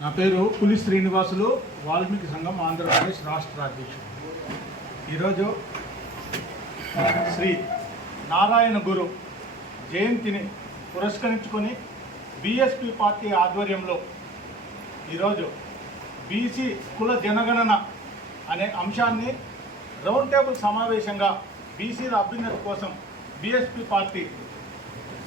నా పేరు పులి శ్రీనివాసులు వాల్మీకి సంఘం ఆంధ్రప్రదేశ్ రాష్ట్ర అధ్యక్షుడు. ఈరోజు శ్రీ నారాయణ గురు జయంతిని పురస్కరించుకొని బిఎస్పి పార్టీ ఆధ్వర్యంలో ఈరోజు బీసీ కుల జనగణన అనే అంశాన్ని రౌండ్ టేబుల్ సమావేశంగా బీసీల అభ్యున్నతి కోసం బీఎస్పీ పార్టీ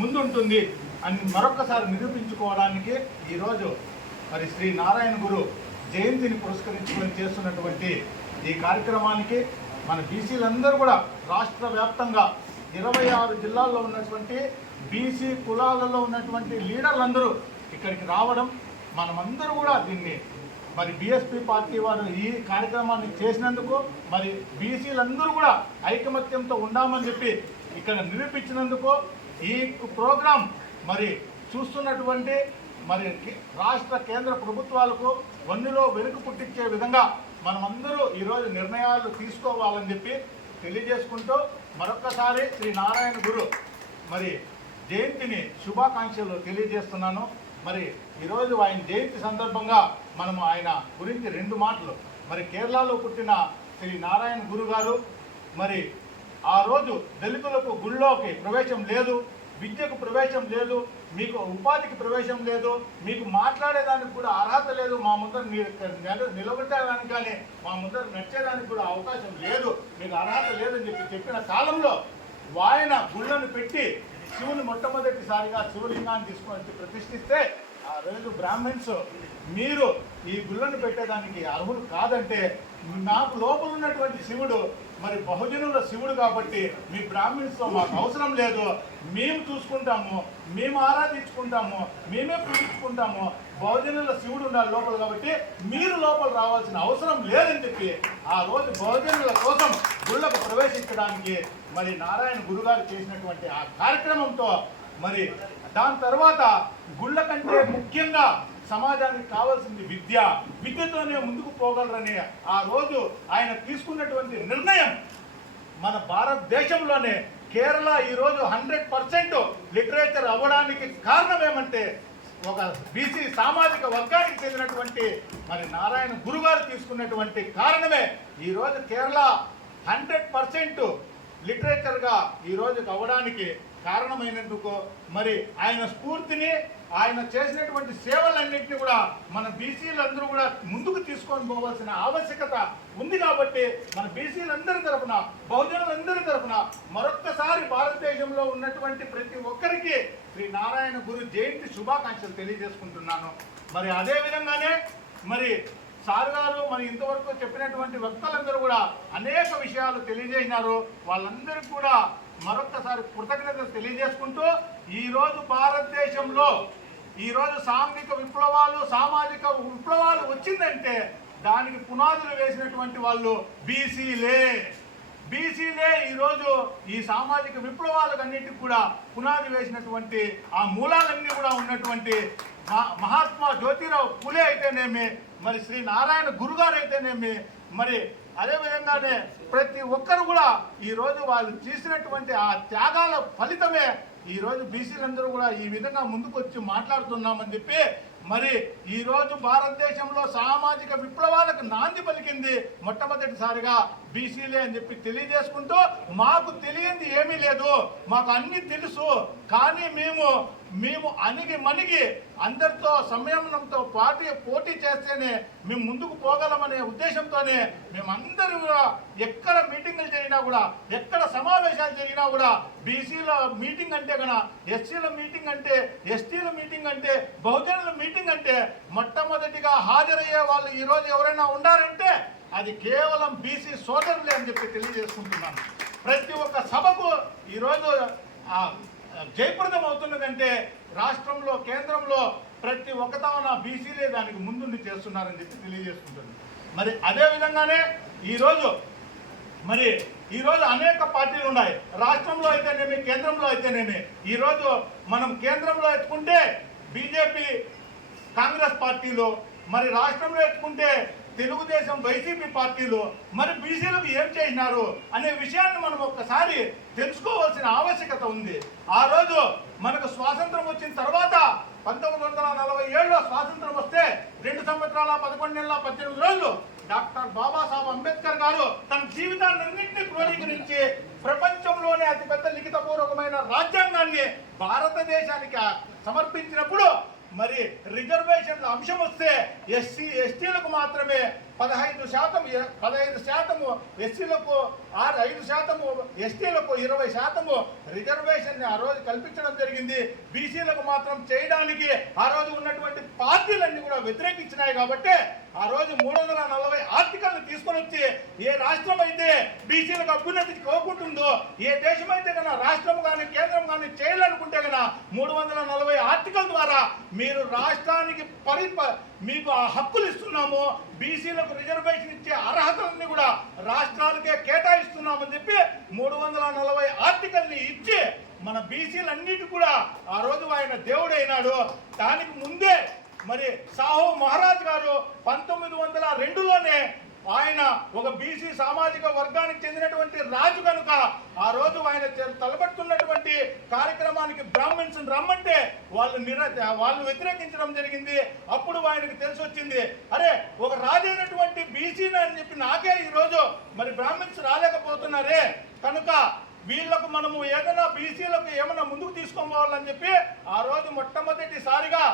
ముందుంటుంది అని మరొకసారి నిరూపించుకోవడానికి ఈరోజు మరి శ్రీ నారాయణ గురు జయంతిని పురస్కరించుకొని చేస్తున్నటువంటి ఈ కార్యక్రమానికి మన బీసీలందరూ కూడా రాష్ట్ర వ్యాప్తంగా ఇరవై ఆరు జిల్లాల్లో ఉన్నటువంటి బీసీ కులాలలో ఉన్నటువంటి లీడర్లందరూ ఇక్కడికి రావడం మనమందరూ కూడా దీన్ని మరి బీఎస్పీ పార్టీ వారు ఈ కార్యక్రమాన్ని చేసినందుకు మరి బీసీలందరూ కూడా ఐకమత్యంతో ఉన్నామని చెప్పి ఇక్కడ నిరూపించినందుకు ఈ ప్రోగ్రాం మరి చూస్తున్నటువంటి మరి రాష్ట్ర కేంద్ర ప్రభుత్వాలకు వన్నులో వెనుక పుట్టించే విధంగా మనమందరూ ఈరోజు నిర్ణయాలు తీసుకోవాలని చెప్పి తెలియజేసుకుంటూ మరొక్కసారి శ్రీ నారాయణ గురు మరి జయంతిని శుభాకాంక్షలు తెలియజేస్తున్నాను. మరి ఈరోజు ఆయన జయంతి సందర్భంగా మనము ఆయన గురించి రెండు మాటలు. మరి కేరళలో పుట్టిన శ్రీ నారాయణ గురు గారు మరి ఆ రోజు దళితులకు గుళ్ళోకి ప్రవేశం లేదు. విద్యకు ప్రవేశం లేదు మీకు ఉపాధికి ప్రవేశం లేదు మీకు మాట్లాడేదానికి కూడా అర్హత లేదు మా ముందర మీరు నిలబెట్టడానికి కానీ మా ముందర నడిచేదానికి కూడా అవకాశం లేదు మీకు అర్హత లేదని చెప్పి చెప్పిన కాలంలో వాయన గుళ్ళను పెట్టి శివుని మొట్టమొదటిసారిగా శివలింగాన్ని తీసుకొని ప్రతిష్ఠిస్తే ఆ రోజు బ్రాహ్మణ్స్ మీరు ఈ గుళ్ళను పెట్టేదానికి అర్హులు కాదంటే నాకు లోపల ఉన్నటువంటి శివుడు మరి బహుజనుల శివుడు కాబట్టి మీ బ్రాహ్మణ్స్తో మాకు అవసరం లేదు. మేము చూసుకుంటాము మేము ఆరాధించుకుంటాము మేమే పూజించుకుంటాము. బహుజనుల శివుడు ఉండాలి లోపల కాబట్టి మీరు లోపల రావాల్సిన అవసరం లేదని చెప్పి ఆ రోజు బహుజనుల కోసం గుళ్ళకు ప్రవేశించడానికి మరి నారాయణ గురుగారు చేసినటువంటి ఆ కార్యక్రమంతో మరి దాని తర్వాత గుళ్ళ కంటే ముఖ్యంగా సమాజానికి కావాల్సింది విద్య. విద్యతోనే ముందుకు పోగలరని ఆ రోజు ఆయన తీసుకున్నటువంటి నిర్ణయం మన భారతదేశంలోనే కేరళ ఈరోజు హండ్రెడ్ పర్సెంట్ లిటరేచర్ అవ్వడానికి కారణం ఏమంటే ఒక బీసీ సామాజిక వర్గానికి చెందినటువంటి మరి నారాయణ గురుగారు తీసుకున్నటువంటి కారణమే. ఈరోజు కేరళ హండ్రెడ్ పర్సెంట్ లిటరేచర్గా ఈరోజు అవ్వడానికి కారణమైనందుకు మరి ఆయన స్ఫూర్తిని ఆయన చేసినటువంటి సేవలన్నింటినీ కూడా మన బీసీలందరూ కూడా ముందుకు తీసుకొని పోవాల్సిన ఆవశ్యకత ఉంది కాబట్టి మన బీసీలందరి తరఫున బహుజనులందరి తరఫున మరొక్కసారి భారతదేశంలో ఉన్నటువంటి ప్రతి ఒక్కరికి శ్రీ నారాయణ గురు జయంతి శుభాకాంక్షలు తెలియజేసుకుంటున్నాను. మరి అదే విధంగానే మరి సార్ గారు మరి ఇంతవరకు చెప్పినటువంటి వక్తలందరూ కూడా అనేక విషయాలు తెలియజేసినారు. వాళ్ళందరికీ కూడా మరొక్కసారి కృతజ్ఞత తెలియజేసుకుంటూ ఈరోజు భారతదేశంలో ఈరోజు సాంఘిక విప్లవాలు సామాజిక విప్లవాలు వచ్చిందంటే దానికి పునాదులు వేసినటువంటి వాళ్ళు బీసీలే. బీసీలే ఈరోజు ఈ సామాజిక విప్లవాలన్నిటికి కూడా పునాది వేసినటువంటి ఆ మూలాలన్నీ కూడా ఉన్నటువంటి మహాత్మా జ్యోతిరావు పులే అయితేనేమి మరి శ్రీ నారాయణ గురుగారు అయితేనేమి మరి అదే విధంగానే ప్రతి ఒక్కరు కూడా ఈరోజు వాళ్ళు చేసినటువంటి ఆ త్యాగాల ఫలితమే ఈరోజు బీసీలందరూ కూడా ఈ విధంగా ముందుకొచ్చి మాట్లాడుతున్నామని చెప్పి మరి ఈరోజు భారతదేశంలో సామాజిక విప్లవాలకు నాంది పలికింది మొట్టమొదటిసారిగా బీసీలే అని చెప్పి తెలియజేసుకుంటూ మాకు తెలియంది ఏమీ లేదు మాకు అన్ని తెలుసు కానీ మేము మేము అణిగి మణిగి అందరితో సంయమనంతో పార్టీ పోటీ చేస్తేనే మేము ముందుకు పోగలమనే ఉద్దేశంతోనే మేమందరూ కూడా ఎక్కడ మీటింగులు జరిగినా కూడా ఎక్కడ సమావేశాలు జరిగినా కూడా బీసీల మీటింగ్ అంటే కన ఎస్సీల మీటింగ్ అంటే ఎస్టీల మీటింగ్ అంటే బహుజనుల మీటింగ్ అంటే మొట్టమొదటిగా హాజరయ్యే వాళ్ళు ఈరోజు ఎవరైనా ఉండాలంటే అది కేవలం బీసీ సోదరులే అని చెప్పి తెలియజేసుకుంటున్నాను. ప్రతి ఒక్క సభకు ఈరోజు ఆ జయప్రదం అవుతున్నదంటే రాష్ట్రంలో కేంద్రంలో ప్రతి ఒక్కతాన బీసీలే దానికి ముందుండి చేస్తున్నారని చెప్పి తెలియజేసుకుంటుంది మరి అదే విధంగానే ఈరోజు మరి ఈరోజు అనేక పార్టీలు ఉన్నాయి. రాష్ట్రంలో అయితేనేమి కేంద్రంలో అయితేనేమి ఈరోజు మనం కేంద్రంలో ఎత్తుకుంటే బీజేపీ కాంగ్రెస్ పార్టీలు మరి రాష్ట్రంలో ఎత్తుకుంటే తెలుగుదేశం వైసీపీ పార్టీలు మరి బీసీలకు ఏం చేసినారు అనే విషయాన్ని మనం ఒక్కసారి తెలుసుకోవాల్సిన ఆవశ్యకత ఉంది. ఆ రోజు మనకు స్వాతంత్రం వచ్చిన తర్వాత పంతొమ్మిది వందల నలభై ఏడులో స్వాతంత్రం వస్తే రెండు సంవత్సరాల పదకొండు నెలల పద్దెనిమిది రోజులు డాక్టర్ బాబాసాహెబ్ అంబేద్కర్ గారు తన జీవితాన్నింటినీ క్రోడీకరించి ప్రపంచంలోనే అతిపెద్ద లిఖితపూర్వకమైన రాజ్యాంగాన్ని భారతదేశానికి సమర్పించినప్పుడు మరి రిజర్వేషన్ల అంశం వస్తే ఎస్సీ ఎస్టీలకు మాత్రమే పదహైదు శాతం పదహైదు శాతము ఎస్సీలకు ఆరు ఐదు శాతము ఎస్టీలకు ఇరవై శాతము రిజర్వేషన్ ఆ రోజు కల్పించడం జరిగింది. బీసీలకు మాత్రం చేయడానికి ఆ రోజు ఉన్నటువంటి పార్టీలన్నీ కూడా వ్యతిరేకించినాయి కాబట్టి ఆ రోజు మూడు వందల నలభై ఆర్టికల్ని తీసుకొని వచ్చి ఏ రాష్ట్రం అయితే బీసీలకు అభ్యున్నతి కోరుకుంటుందో ఏ దేశం అయితే కన్నా రాష్ట్రం కానీ కేంద్రం కానీ చేయాలనుకుంటే కన్నా మూడు వందల నలభై ఆర్టికల్ ద్వారా మీరు రాష్ట్రానికి పరి ప- మీకు ఆ హక్కులు ఇస్తున్నాము. బీసీలకు రిజర్వేషన్ ఇచ్చే అర్హతలన్నీ కూడా రాష్ట్రాలకే కేటాయిస్తున్నామని చెప్పి మూడు వందల నలభై ఆర్టికల్ని ఇచ్చి మన బీసీలన్నిటి కూడా ఆ రోజు ఆయన దేవుడైనాడు. దానికి ముందే మరి సాహు మహారాజ్ గారు పంతొమ్మిది వందల రెండులోనే ఆయన ఒక బీసీ సామాజిక వర్గానికి చెందినటువంటి రాజు కనుక ఆ రోజు ఆయన తలబడుతున్నటువంటి కార్యక్రమానికి బ్రాహ్మణ్స్ రమ్మంటే వాళ్ళు నిర వాళ్ళు వ్యతిరేకించడం జరిగింది. అప్పుడు ఆయనకు తెలిసి వచ్చింది అరే ఒక రాజు అయినటువంటి బీసీని అని చెప్పి నాకే ఈ రోజు మరి బ్రాహ్మణ్స్ రాలేకపోతున్నారే. కనుక వీళ్ళకు మనము ఏదైనా బీసీలకు ఏమైనా ముందుకు తీసుకోవాలని చెప్పి ఆ రోజు మొట్టమొదటిసారిగా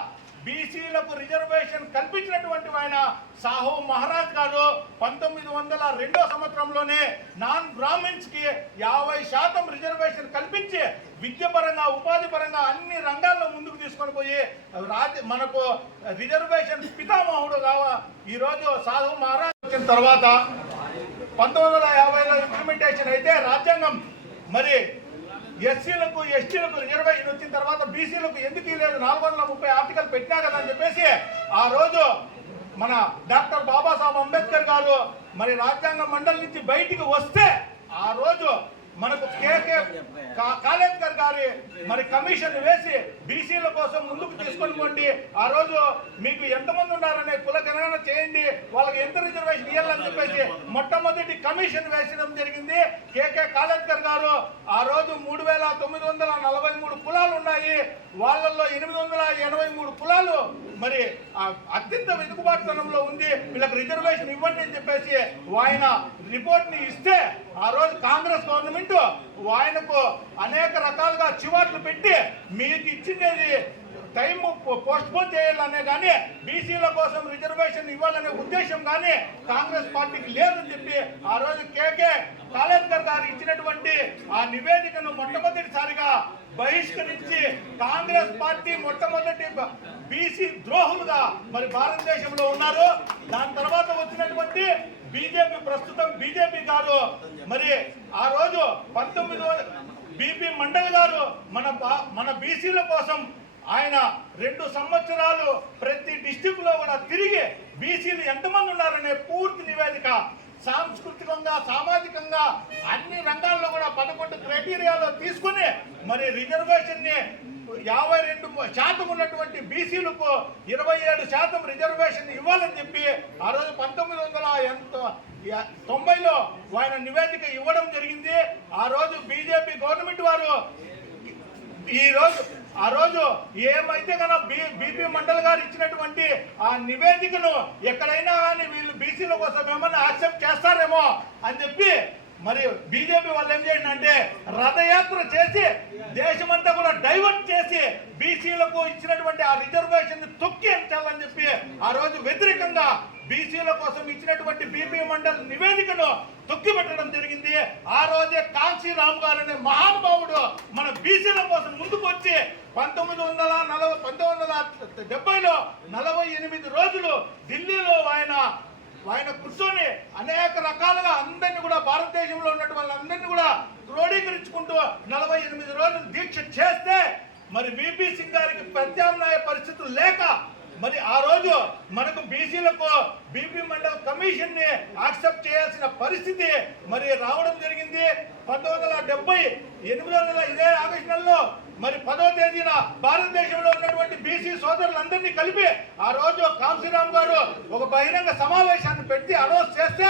బీసీలకు రిజర్వేషన్ కల్పించినటువంటి ఆయన సాహు మహారాజ్ గారు పంతొమ్మిది వందల రెండో సంవత్సరంలోనే నాన్ బ్రాహ్మిన్స్కి యాభై శాతం రిజర్వేషన్ కల్పించి విద్యపరంగా ఉపాధి పరంగా అన్ని రంగాల్లో ముందుకు తీసుకొని పోయి రాజ మనకు రిజర్వేషన్ పితామహుడు కావ ఈరోజు సాహు మహారాజ్ వచ్చిన తర్వాత పంతొమ్మిది వందల యాభైలో ఇంప్లిమెంటేషన్ అయితే రాజ్యాంగం మరి ఎస్సీలకు ఎస్టీలకు రిజర్వేషన్ వచ్చిన తర్వాత బీసీలకు ఎందుకు లేదు నాలుగు వందల ముప్పై ఆర్టికల్ పెట్టినా కదా అని చెప్పేసి ఆ రోజు మన డాక్టర్ బాబాసాహెబ్ అంబేద్కర్ గారు మరి రాజ్యాంగ మండలి నుంచి బయటికి వస్తే ఆ రోజు మనకు కేకే కా- కాలేద్కర్ గారి మరి కమిషన్ వేసి బీసీల కోసం ముందుకు తీసుకొని పోండి ఆ రోజు మీకు ఎంతమంది ఉన్నారనే కుల గణన చేయండి వాళ్ళకి ఎంత రిజర్వేషన్ ఇవ్వాలని చెప్పేసి మొట్టమొదటి కమిషన్ వేసడం జరిగింది. కేకే కాలేద్కర్ గారు ఆ రోజు మూడు వేల తొమ్మిది వందల నలభై మూడు కులాలు ఉన్నాయి. వాళ్ళల్లో ఎనిమిది వందల ఎనభై మూడు కులాలు మరి ఆ అత్యంత వెనుకబాటుతనంలో ఉంది. వీళ్ళకి రిజర్వేషన్ ఇవ్వండి అని చెప్పేసి ఆయన రిపోర్ట్ని ఇస్తే ఆ రోజు కాంగ్రెస్ గవర్నమెంట్ ఆయనకు అనేక రకాలుగా చివాట్లు పెట్టి మీకు ఇచ్చినది టైం పోస్ట్పోన్ చేయాలనే కానీ బీసీల కోసం రిజర్వేషన్ ఇవ్వాలనే ఉద్దేశం కానీ కాంగ్రెస్ పార్టీకి లేదని చెప్పి ఆ రోజు కేకే కాలేద్కర్ గారు ఇచ్చినటువంటి ఆ నివేదికను మొట్టమొదటిసారిగా బహిష్కరించి కాంగ్రెస్ పార్టీ మొట్టమొదటి బీసీ ద్రోహులుగా మరి భారతదేశంలో ఉన్నారు. దాని తర్వాత వచ్చినటువంటి బీజేపీ ప్రస్తుతం బీజేపీ గారు మరి ఆ రోజు పంతొమ్మిది బీపీ మండల్ గారు మన బా- మన బీసీల కోసం ఆయన రెండు సంవత్సరాలు ప్రతి డిస్టిక్లో కూడా తిరిగి బీసీలు ఎంతమంది ఉన్నారనే పూర్తి నివేదిక సాంస్కృతికంగా సామాజికంగా అన్ని రంగాల్లో కూడా పదకొండు క్రైటీరియాలో తీసుకుని మరి రిజర్వేషన్ని యాభై రెండు శాతం ఉన్నటువంటి బీసీలకు ఇరవై ఏడు శాతం రిజర్వేషన్ ఇవ్వాలని చెప్పి ఆ రోజు పంతొమ్మిది వందల ఎంత తొంభైలో ఆయన నివేదిక ఇవ్వడం జరిగింది. ఆ రోజు బీజేపీ గవర్నమెంట్ వారు ఈ రోజు ఆ రోజు ఏమైతే కనుక బీపీ మండల్ గారు ఇచ్చినటువంటి ఆ నివేదికను ఎక్కడైనా కానీ వీళ్ళు బీసీల కోసం ఏమన్నా యాక్సెప్ట్ చేస్తారేమో అని చెప్పి మరి బీజేపీ వాళ్ళు ఏం చేయండి అంటే రథయాత్ర చేసి దేశమంతా కూడా డైవర్ట్ చేసి బీసీలకు ఇచ్చినటువంటి ఆ రిజర్వేషన్ తొక్కి ఎంచాలని చెప్పి ఆ రోజు వ్యతిరేకంగా బీసీల కోసం ఇచ్చినటువంటి బీపీ మండల్ నివేదికను తొక్కిపెట్టడం జరిగింది. ఆ రోజే కాంశీరామ్ గారు అనే మహానుభావుడు మన బీసీల కోసం ముందుకు వచ్చి పంతొమ్మిది వందల నలభై పంతొమ్మిది వందల డెబ్బైలో నలభై ఎనిమిది రోజులు ఢిల్లీలో ఆయన ఆయన కూర్చొని అనేక రకాలుగా అందరినీ కూడా భారతదేశంలో ఉన్నటువంటి వాళ్ళందరినీ కూడా క్రోడీకరించుకుంటూ నలభై ఎనిమిది రోజులు దీక్ష చేస్తే మరి విపి సింగ్ గారికి ప్రత్యామ్నాయ పరిస్థితులు లేక మరి ఆ రోజు మనకు బీసీలకు బీపీ మండల కమిషన్ని యాక్సెప్ట్ చేయాల్సిన పరిస్థితి మరి రావడం జరిగింది. పంతొమ్మిది వందల డెబ్బై ఎనిమిదో నెల ఇదే ఆగస్టు నెలలో మరి పదో తేదీన భారతదేశంలో ఉన్నటువంటి బీసీ సోదరులందరినీ కలిపి ఆ రోజు కాంశీరామ్ గారు ఒక బహిరంగ సమావేశాన్ని పెట్టి అనౌన్స్ చేస్తే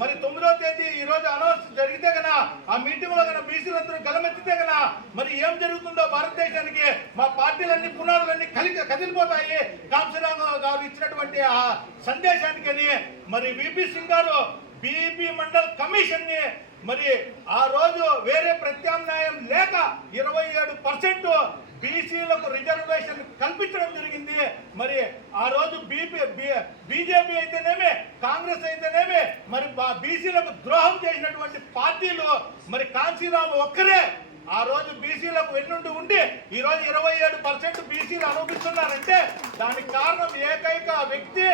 మరి తొమ్మిదో తేదీ ఈ రోజు అనౌన్స్ జరిగితే గనా ఆ మీటింగ్లో గన బీసీలందరూ గలమెత్తితే గనా మరి ఏం జరుగుతుందో భారతదేశానికి మా పార్టీలన్నీ పునాదులన్నీ కలిగి కదిలిపోతాయి. కాంశీరామ్ గారు ఇచ్చినటువంటి ఆ సందేశానికని మరి విపి సింగ్ గారు బీపీ మండల్ కమిషన్ని మరి ఆ రోజు వేరే ప్రత్యామ్నాయం లేక ఇరవై ఏడు పర్సెంట్ బీసీలకు రిజర్వేషన్ కల్పించడం జరిగింది. మరి ఆ రోజు బీపీ బీజేపీ అయితేనేమి కాంగ్రెస్ అయితేనేమి మరి బీసీలకు ద్రోహం చేసినటువంటి పార్టీలు మరి కాంశీరాము ఒక్కరే ఆ రోజు బీసీలకు వెన్నుండి ఉండి ఈరోజు ఇరవై ఏడు పర్సెంట్ బీసీలు అనుభవిస్తున్నారంటే దానికి కారణం ఏకైక వ్యక్తి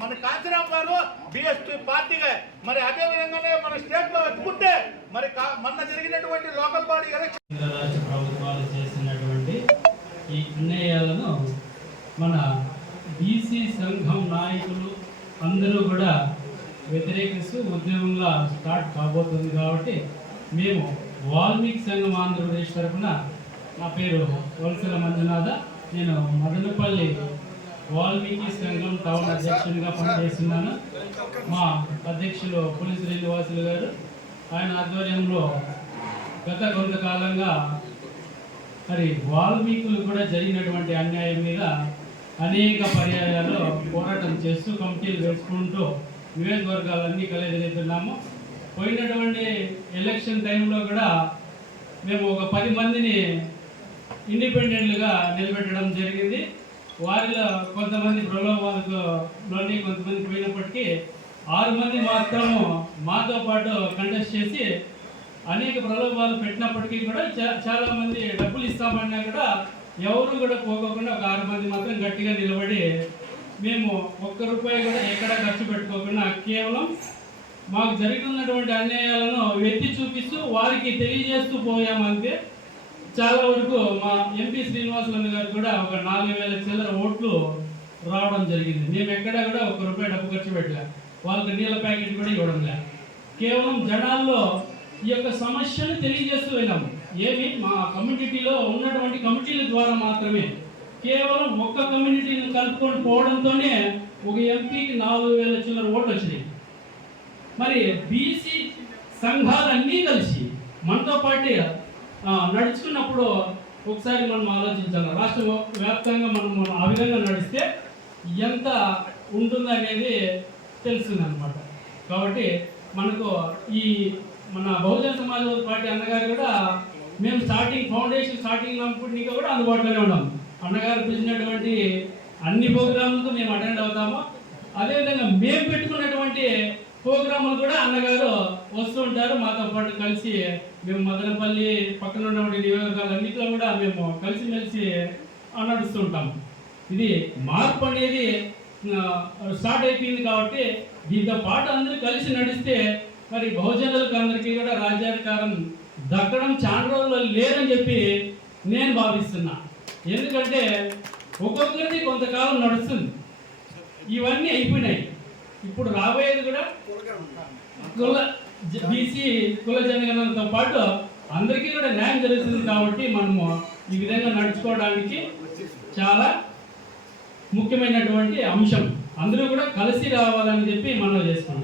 మన కాంతిరామ్ గారు బిఎస్పీ పార్టీగా. మరి అదే విధంగానే మన స్టేట్లో వెతుకుంటే మరి కా- మొన్న జరిగినటువంటి లోకల్ బాడీ ఎలక్షన్ రాష్ట్ర ప్రభుత్వాలు చేసినటువంటి ఈ నిర్ణయాలను మన బీసీ సంఘం నాయకులు అందరూ కూడా వ్యతిరేకిస్తూ ఉద్యమంగా స్టార్ట్ కాబోతుంది కాబట్టి మేము వాల్మీకి సంఘం ఆంధ్రప్రదేశ్ తరఫున నా పేరు వలసల మంజునాథ. నేను మదనపల్లి వాల్మీకి సంఘం టౌన్ అధ్యక్షునిగా పనిచేస్తున్నాను. మా అధ్యక్షులు పులి శ్రీనివాసులు గారు. ఆయన ఆధ్వర్యంలో గత కొంతకాలంగా మరి వాల్మీకులు కూడా జరిగినటువంటి అన్యాయం మీద అనేక పర్యాయాలు పోరాటం చేస్తూ కమిటీలు వేసుకుంటూ నియోజకవర్గాలన్నీ కలియజేస్తున్నాము పోయినటువంటి ఎలక్షన్ టైంలో కూడా మేము ఒక పది మందిని ఇండిపెండెంట్లుగా నిలబెట్టడం జరిగింది. వారిలో కొంతమంది ప్రలోభాలకు లోని కొంతమంది పోయినప్పటికీ ఆరు మంది మాత్రము మాతో పాటు కంటెస్ట్ చేసి అనేక ప్రలోభాలు పెట్టినప్పటికీ కూడా చాలా మంది డబ్బులు ఇస్తామన్నా కూడా ఎవరు కూడా పోకోకుండా ఒక ఆరు మంది మాత్రం గట్టిగా నిలబడి మేము ఒక్క రూపాయి కూడా ఎక్కడ ఖర్చు పెట్టుకోకుండా కేవలం మాకు జరుగుతున్నటువంటి అన్యాయాలను ఎత్తి చూపిస్తూ వారికి తెలియజేస్తూ పోయామంటే చాలా వరకు మా ఎంపీ శ్రీనివాసరావు గారు కూడా ఒక నాలుగు వేల చిల్లర ఓట్లు రావడం జరిగింది. మేము ఎక్కడా కూడా ఒక రూపాయి డబ్బు ఖర్చు పెట్టలే. వాళ్ళకి నీళ్ళ ప్యాకెట్ కూడా ఇవ్వడం లే. కేవలం జనాల్లో ఈ యొక్క సమస్యను తెలియజేస్తూ వెళ్ళాము ఏమి? మా కమ్యూనిటీలో ఉన్నటువంటి కమిటీల ద్వారా మాత్రమే. కేవలం ఒక్క కమ్యూనిటీని కలుపుకొని పోవడంతోనే ఒక ఎంపీకి నాలుగు వేల చిల్లర ఓట్లు వచ్చినాయి. మరి బీసీ సంఘాలన్నీ కలిసి మనతో పాటు నడుచుకున్నప్పుడు ఒకసారి మనం ఆలోచించాలి? రాష్ట్ర వ్యాప్తంగా మనం ఆ విధంగా నడిస్తే ఎంత ఉంటుందనేది తెలుస్తుంది అనమాట కాబట్టి మనకు ఈ మన బహుజన సమాజ్వాదీ పార్టీ అన్నగారు కూడా మేము స్టార్టింగ్ ఫౌండేషన్ స్టార్టింగ్ అప్పటి కూడా అందుబాటులోనే ఉన్నాం. అన్నగారు పిలిచినటువంటి అన్ని ప్రోగ్రాంలకు మేము అటెండ్ అవుతాము. అదేవిధంగా మేము పెట్టుకున్నటువంటి ప్రోగ్రాములు కూడా అన్నగారు వస్తూ ఉంటారు. మాతో పాటు కలిసి మేము మదనపల్లి పక్కన ఉన్నటువంటి నియోజకవర్గాలన్నింటిలో కూడా మేము కలిసిమెలిసి నడుస్తుంటాం ఇది మార్పు అనేది స్టార్ట్ అయిపోయింది కాబట్టి దీంతో పాటు అందరూ కలిసి నడిస్తే మరి బహుజనులకు అందరికీ కూడా రాజ్యాధికారం దక్కడం చాలా రోజులు లేదని చెప్పి నేను భావిస్తున్నా. ఎందుకంటే ఒక్కొక్కరిది కొంతకాలం నడుస్తుంది. ఇవన్నీ అయిపోయినాయి. ఇప్పుడు రాబోయేది కూడా కుల బీసీ కుల జనగణనతో పాటు అందరికీ కూడా న్యాయం జరుగుతుంది కాబట్టి మనము ఈ విధంగా నడుచుకోవడానికి చాలా ముఖ్యమైనటువంటి అంశం. అందరూ కూడా కలిసి రావాలని చెప్పి మనం చేసుకుంటున్నాం.